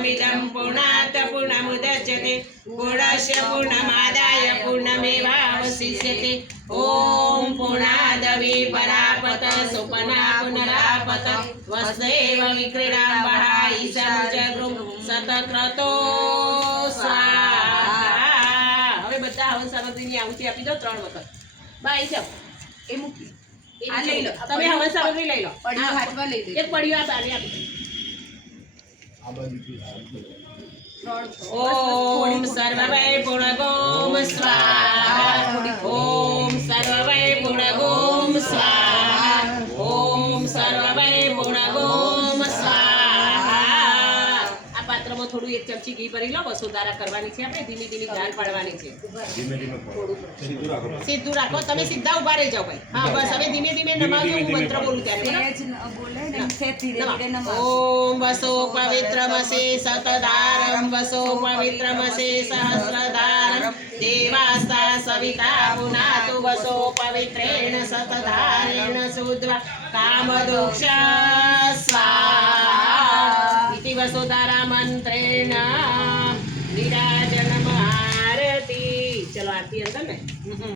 पूर्णमिदं पूर्णात् पूर्णमुदच्यते पूर्णस्य पूर्णमादाय पूर्णमेवावशिष्यते ॐ पूर्णादवि परापत सुपना पुनरापत वसुदेव विक्रीडाम्बः ईशानुजगृं सतक्रतो स्वाहा। હવે બધા હવન સામગ્રીની આહુતિ આપી દો 3 વખત. બા આવી જાઓ. એ મૂકી આ લઈ લો. તમે હવન સામગ્રી લઈ લો. પડ્યું હાથમાં લઈ લો. એક પડ્યું આ બાને આપી દો. ओम सर्ववै पुणगोम स्वाहा ओम सर्ववै पुणगोम स्वाहा ओम सर्ववै पुणगोम स्वाहा। આ પાત્રમાં થોડું 1 ચમચી ઘી ભરી લો. વસુધારા કરવાની છે આપણે. ધીમી ધીમી ગાળ પાડવાની છે. સીધું રાખો. તમે સીધા ઉભા રહી જાઓ ભાઈ. હા બસ હવે ધીમે ધીમે નમાવજો. હું મંત્ર બોલું ત્યારે ओम वसो पवित्रमसे सतदारं वसो पवित्रमसे सहस्रदारं देवास्ता सविता पुनातु वसो पवित्रेण सतदारेण शुद्ध्वा कामदोक्ष स्वाहा इति वसुधारा मंत्रेण विराजनम आरती। चलो आरती अंदर में